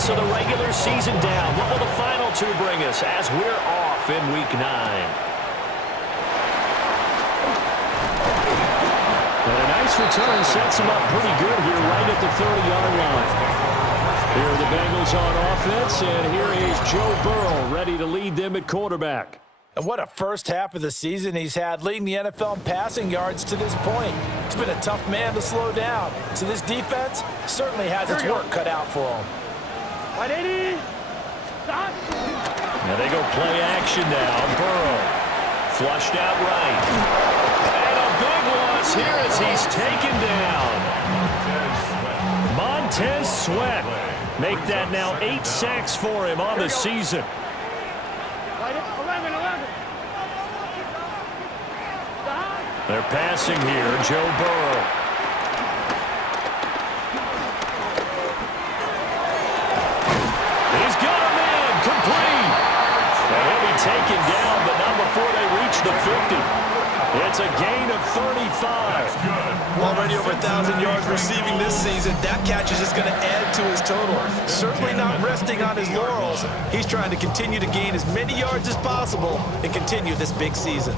minutes of the regular season down. What will the final two bring us as we're off in Week 9? And a nice return sets them up pretty good here right at the 30-yard line. Here are the Bengals on offense, and here is Joe Burrow ready to lead them at quarterback. And what a first half of the season he's had, leading the NFL in passing yards to this point. It's been a tough man to slow down. So this defense certainly has its work cut out for him. 180. Stop. Now they go play action now. Burrow flushed out right. And a big loss here as he's taken down. Montez Sweat. Make that now 8 sacks for him on the season. 11. They're passing here, Joe Burrow. He's got a man, complete. And he'll be taken down, but not before they reach the 50. It's a gain of 35. Already over 1,000 yards receiving this season. That catch is just going to add to his total. Certainly not resting on his laurels. He's trying to continue to gain as many yards as possible and continue this big season.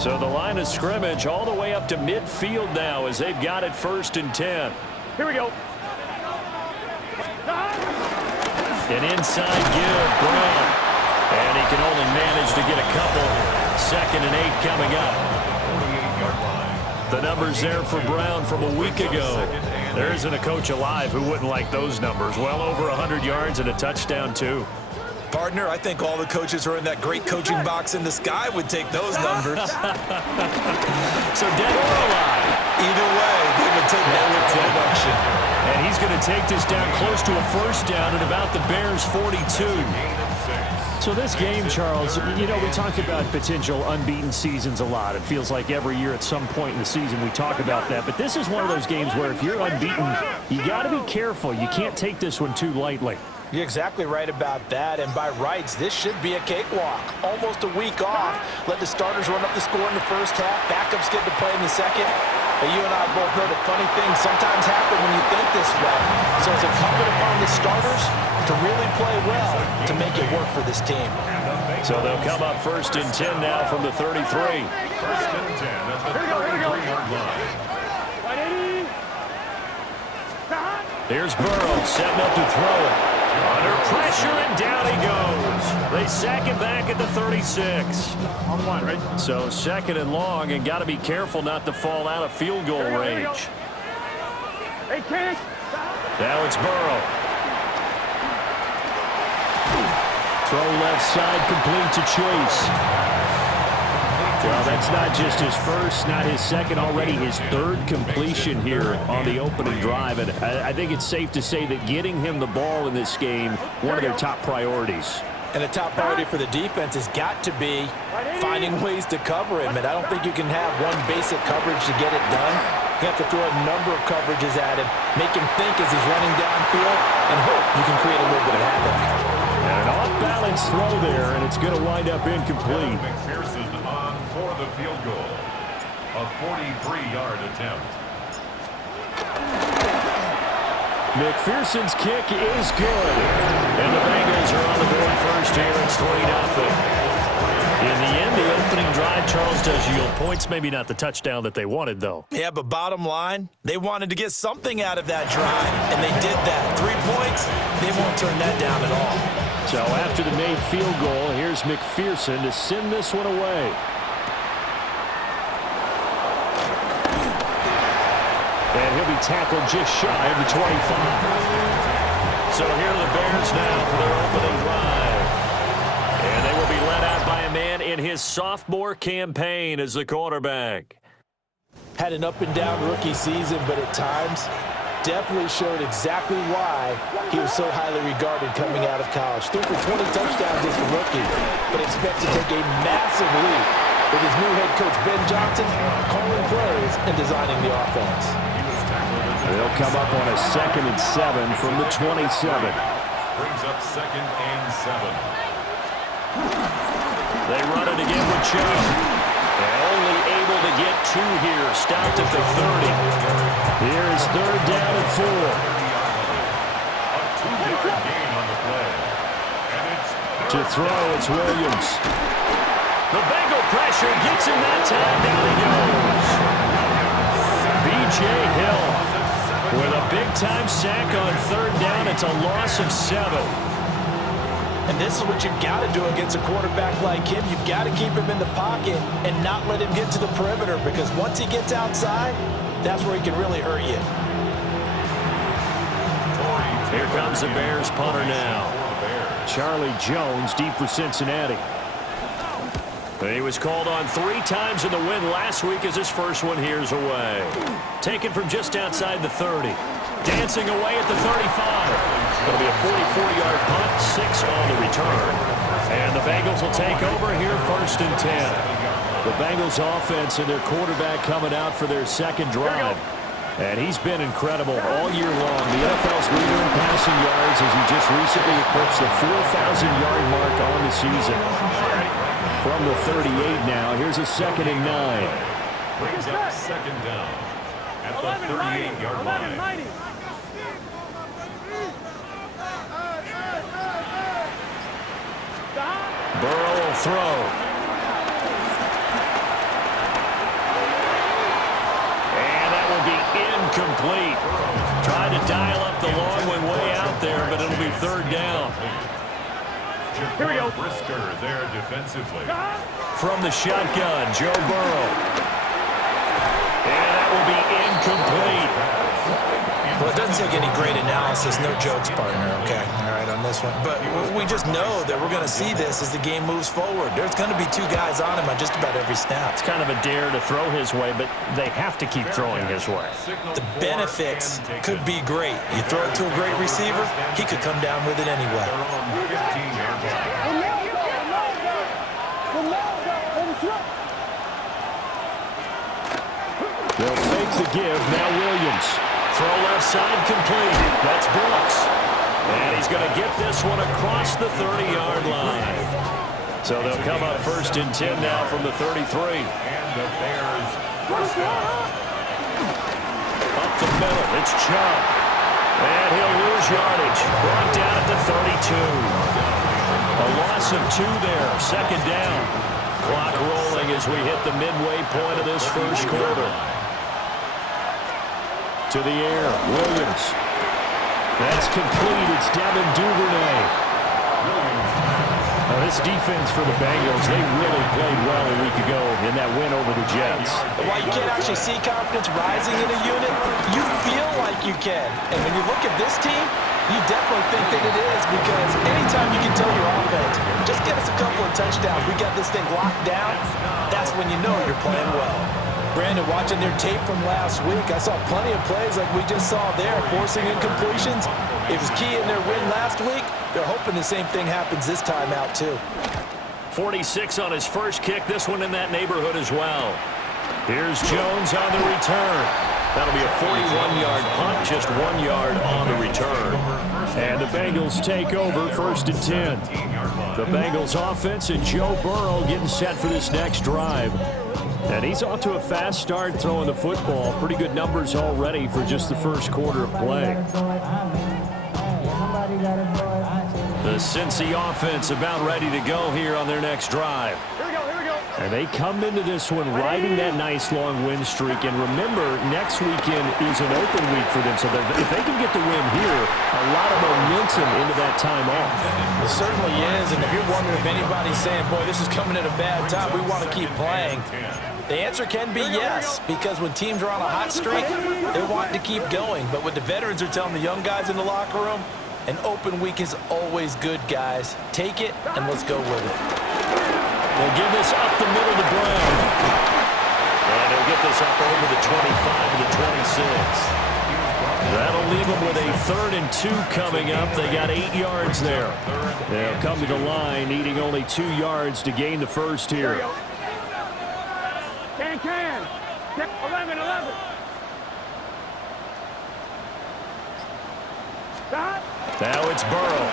So the line of scrimmage all the way up to midfield now as they've got it 1st and 10. Here we go. An inside give, Brown. And he can only manage to get a couple. 2nd and 8 coming up. The numbers there for Brown from a week ago. There isn't a coach alive who wouldn't like those numbers. Well over 100 yards and a touchdown, too. Partner, I think all the coaches who are in that great coaching box in the sky would take those numbers. So dead or alive. Either way, they would take that production. And he's going to take this down close to a 1st down at about the Bears' 42. So this game, Charles, you know, we talk about potential unbeaten seasons a lot. It feels like every year at some point in the season we talk about that. But this is one of those games where if you're unbeaten, you got to be careful. You can't take this one too lightly. You're exactly right about that, and by rights, this should be a cakewalk. Almost a week off. Let the starters run up the score in the first half. Backups get to play in the second. But you and I both know that funny things sometimes happen when you think this way. So it's incumbent upon the starters to really play well to make it work for this team. So they'll come up 1st and 10 now from the 33. 1st and 10 at the 33-yard line. 180. Here's Burrow setting up to throw it. Under pressure, and down he goes. They sack him back at the 36. On 1, right? So 2nd and long, and got to be careful not to fall out of field goal range. They can't. Now it's Burrow. Throw left side, complete to Chase. Well, that's not just his first, not his second, already his 3rd completion here on the opening drive. And I think it's safe to say that getting him the ball in this game, one of their top priorities. And the top priority for the defense has got to be finding ways to cover him. And I don't think you can have one basic coverage to get it done. You have to throw a number of coverages at him, make him think as he's running downfield, and hope you can create a little bit of havoc. And an off-balance throw there, and it's going to wind up incomplete. McPherson on for the field goal. A 43-yard attempt. McPherson's kick is good. And the Bengals are on the board first here. It's 3-0. In the end, the opening drive, Charles, does yield points. Maybe not the touchdown that they wanted, though. Yeah, but bottom line, they wanted to get something out of that drive, and they did that. 3 points, they won't turn that down at all. So after the made field goal, here's McPherson to send this one away. And he'll be tackled just shy of the 25. So here are the Bears now for their opening drive. And they will be led out by a man in his sophomore campaign as the quarterback. Had an up-and-down rookie season, but at times definitely showed exactly why he was so highly regarded coming out of college. Threw for 20 touchdowns as a rookie, but expects to take a massive leap with his new head coach, Ben Johnson, calling plays and designing the offense. They'll come up on a 2nd and 7 from the 27. Brings up 2nd and 7. They run it again with Chubb. And able to get 2 here. Stopped at the 30. Here's 3rd down and 4. A 2-yard gain on the play. And it's To throw, it's Williams. The Bengal pressure gets him that time. Down he goes. B.J. Hill with a big-time sack on 3rd down. It's a loss of 7. And this is what you've got to do against a quarterback like him. You've got to keep him in the pocket and not let him get to the perimeter, because once he gets outside, that's where he can really hurt you. Here comes the Bears punter now. Charlie Jones deep for Cincinnati. He was called on 3 times in the win last week as his first one here's away. Taken from just outside the 30. Dancing away at the 35. It'll be a 44-yard punt, 6 on the return. And the Bengals will take over here 1st and 10. The Bengals offense and their quarterback coming out for their 2nd drive. And he's been incredible all year long. The NFL's leader in passing yards as he just recently eclipsed the 4,000-yard mark on the season. From the 38 now, here's a 2nd and 9. brings up 2nd down at the 38-yard line. Burrow will throw. And that will be incomplete. Tried to dial up the long one way out there, but it'll be 3rd down. Here we go. Brisker there defensively. From the shotgun, Joe Burrow. And that will be incomplete. Well, it doesn't take any great analysis, no jokes, partner, okay? All right, on this one. But we just know that we're going to see this as the game moves forward. There's going to be 2 guys on him on just about every snap. It's kind of a dare to throw his way, but they have to keep throwing his way. The benefits could be great. You throw it to a great receiver, he could come down with it anyway. They'll fake the give. Now Williams. Throw left side complete. That's Brooks. And he's going to get this one across the 30-yard line. So they'll come up 1st and 10 now from the 33. And the Bears first down. Up the middle. It's Chubb. And he'll lose yardage. Brought down at the 32. A loss of 2 there. 2nd down. Clock rolling as we hit the midway point of this 1st quarter. To the air, Williams. That's complete. It's Devin Duvernay. Now this defense for the Bengals, they really played well a week ago in that win over the Jets. While you can't actually see confidence rising in a unit, you feel like you can. And when you look at this team, you definitely think that it is, because anytime you can tell your offense, just get us a couple of touchdowns, we got this thing locked down, that's when you know you're playing well. Brandon, watching their tape from last week, I saw plenty of plays like we just saw there, forcing incompletions. It was key in their win last week. They're hoping the same thing happens this time out, too. 46 on his first kick, this one in that neighborhood as well. Here's Jones on the return. That'll be a 41-yard punt, just 1 yard on the return. And the Bengals take over 1st and 10. The Bengals offense and Joe Burrow getting set for this next drive. And he's off to a fast start throwing the football. Pretty good numbers already for just the 1st quarter of play. The Cincy offense about ready to go here on their next drive. And they come into this one riding that nice long win streak. And remember, next weekend is an open week for them. So if they can get the win here, a lot of momentum into that time off. It certainly is. And if you're wondering if anybody's saying, boy, this is coming at a bad time, we want to keep playing, the answer can be yes, because when teams are on a hot streak, they want to keep going. But what the veterans are telling the young guys in the locker room, an open week is always good, guys. Take it, and let's go with it. They'll give this up the middle to Brown. And he'll get this up over the 25 to the 26. That'll leave them with a 3rd and 2 coming up. They got 8 yards there. They'll come to the line, needing only 2 yards to gain the first here. Can. 11. Now it's Burrow.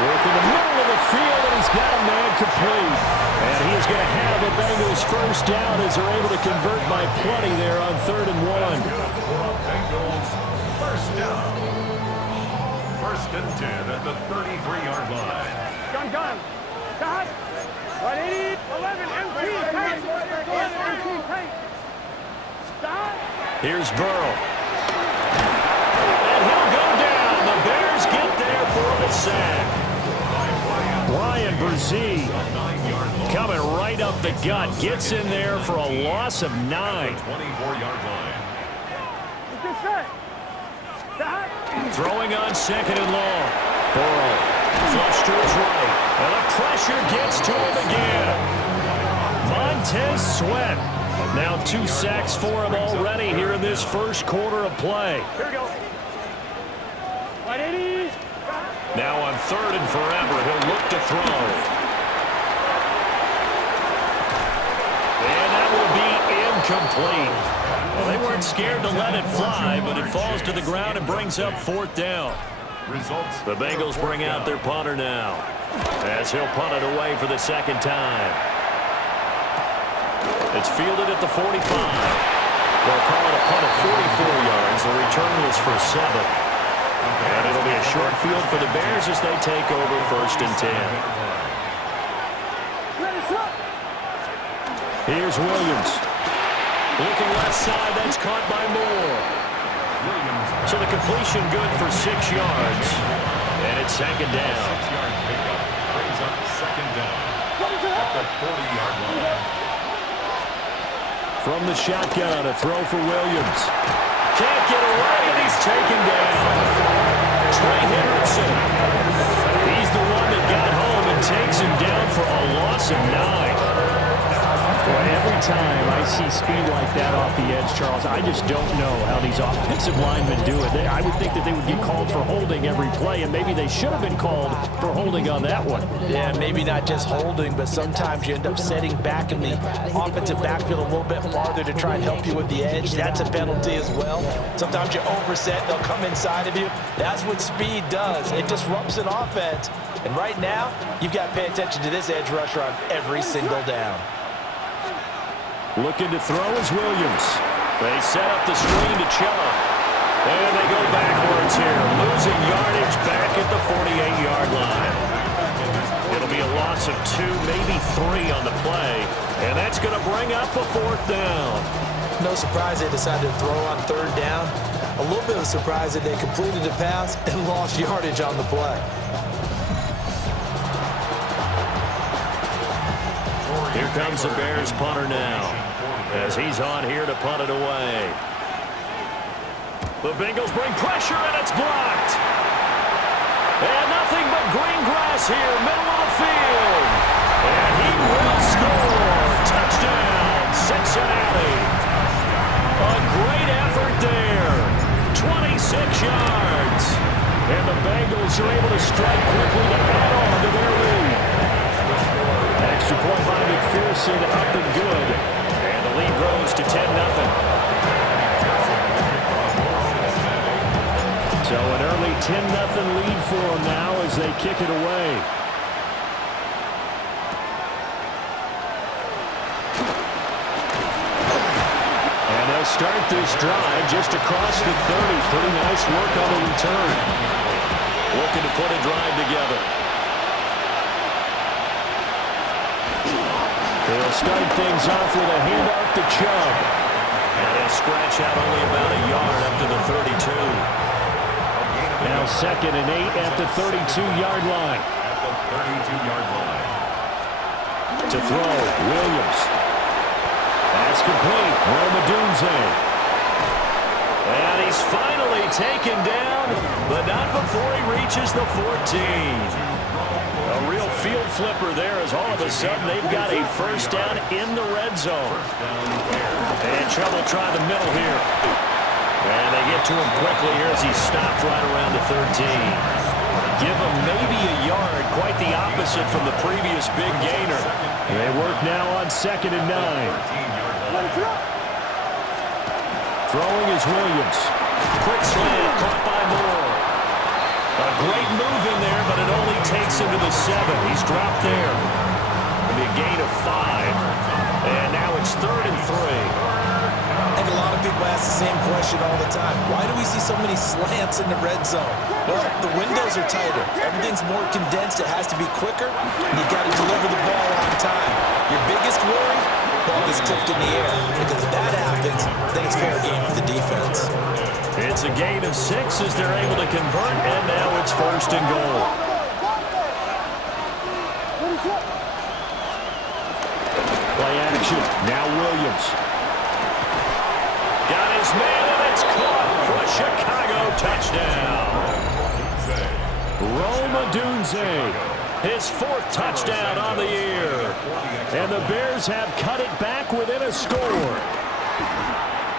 Working the middle of the field, and he's got a man complete. And he is going to have the Bengals first down as they're able to convert by plenty there on 3rd and 1. Bengals first down. 1st and 10 at the 33-yard line. Gun. Stop. 180. 11 MT. Tank. 11 MT. Tank. Stop. Here's Burrow. And he'll go down. The Bears get there for the sack. Brian Brzee coming right up the gut. Gets in there for a loss of 9. 24-yard line. Good set. Stop. Throwing on 2nd and long. Burrow flush to his right. And the pressure gets to him again. Montez Sweat. Now 2 sacks for him already here in this first quarter of play. Here we go. 180. Now on 3rd and forever, he'll look to throw. And that will be incomplete. Well, they weren't scared to let it fly, but it falls to the ground and brings up 4th down. Results. The Bengals bring out their punter now, as he'll punt it away for the 2nd time. It's fielded at the 45. They'll call it a punt of 44 yards. The return was for 7. And it'll be a short field for the Bears as they take over 1st and 10. Here's Williams. Looking left side, that's caught by Moore. So the completion good for 6 yards. And it's 2nd down. 6-yard pickup brings up 2nd down at the 40-yard line. From the shotgun, a throw for Williams. Can't get away, and he's taken down. Trey Hendrickson. He's the one that got home and takes him down for a loss of 9. Boy, every time I see speed like that off the edge, Charles, I just don't know how these offensive linemen do it. I would think that they would get called for holding every play, and maybe they should have been called for holding on that one. Yeah, maybe not just holding, but sometimes you end up setting back in the offensive backfield a little bit farther to try and help you with the edge. That's a penalty as well. Sometimes you overset, they'll come inside of you. That's what speed does. It disrupts an offense. And right now, you've got to pay attention to this edge rusher on every single down. Looking to throw is Williams. They set up the screen to Chubb. And they go backwards here, losing yardage back at the 48-yard line. It'll be a loss of 2, maybe 3 on the play. And that's going to bring up a 4th down. No surprise they decided to throw on 3rd down. A little bit of surprise that they completed the pass and lost yardage on the play. Here comes the Bears punter now, as he's on here to punt it away. The Bengals bring pressure, and it's blocked. And nothing but green grass here, middle of the field. And he will score. Touchdown, Cincinnati. A great effort there. 26 yards. And the Bengals are able to strike quickly to add on to their lead. Extra point by McPherson, up and good. And the lead grows to 10-0. So an early 10-0 lead for them now as they kick it away. And they'll start this drive just across the 30. Pretty nice work on the return. Looking to put a drive together. They'll start things off with a handoff to Chubb. And they'll scratch out only about a yard up to the 32. Now 2nd and 8 at the 32-yard line. At the 32-yard line. To throw, Williams. Pass complete, Romadunze. And he's finally taken down, but not before he reaches the 14. A real field flipper there as all of a sudden they've got a first down in the red zone. And Chubb will try the middle here. And they get to him quickly here as he stopped right around the 13. Give him maybe a yard, quite the opposite from the previous big gainer. They work now on 2nd and 9. Throwing is Williams. Quick slant, caught by Moore. A great move in there, but it only takes him to the 7. He's dropped there. It'll be a gain of 5. And now it's 3rd and 3. I think a lot of people ask the same question all the time. Why do we see so many slants in the red zone? Well, the windows are tighter. Everything's more condensed. It has to be quicker, and you've got to deliver the ball on time. Your biggest worry? Ball gets tipped in the air. Because if that happens, then it's fair game for the defense. It's a gain of 6 as they're able to convert, and now it's 1st and goal. Play action. Now Williams. Got his man, and it's caught for a Chicago touchdown. Rome Odunze, his 4th touchdown on the year. And the Bears have cut it back within a score.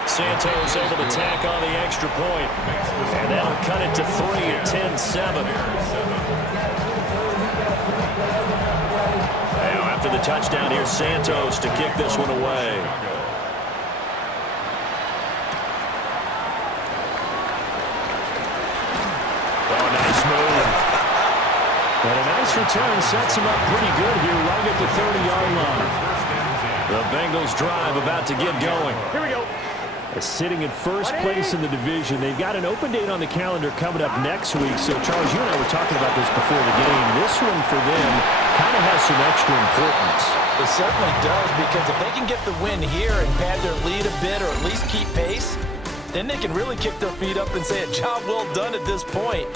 Santos able to tack on the extra point. And that'll cut it to 3 at 10-7. Now after the touchdown, here's Santos to kick this one away. Oh, nice move. And a nice return sets him up pretty good here right at the 30-yard line. The Bengals drive about to get going. Here we go. Sitting in first place in the division. They've got an open date on the calendar coming up next week. So, Charles, you and I were talking about this before the game. This one for them kind of has some extra importance. It certainly does, because if they can get the win here and pad their lead a bit or at least keep pace, then they can really kick their feet up and say a job well done at this point.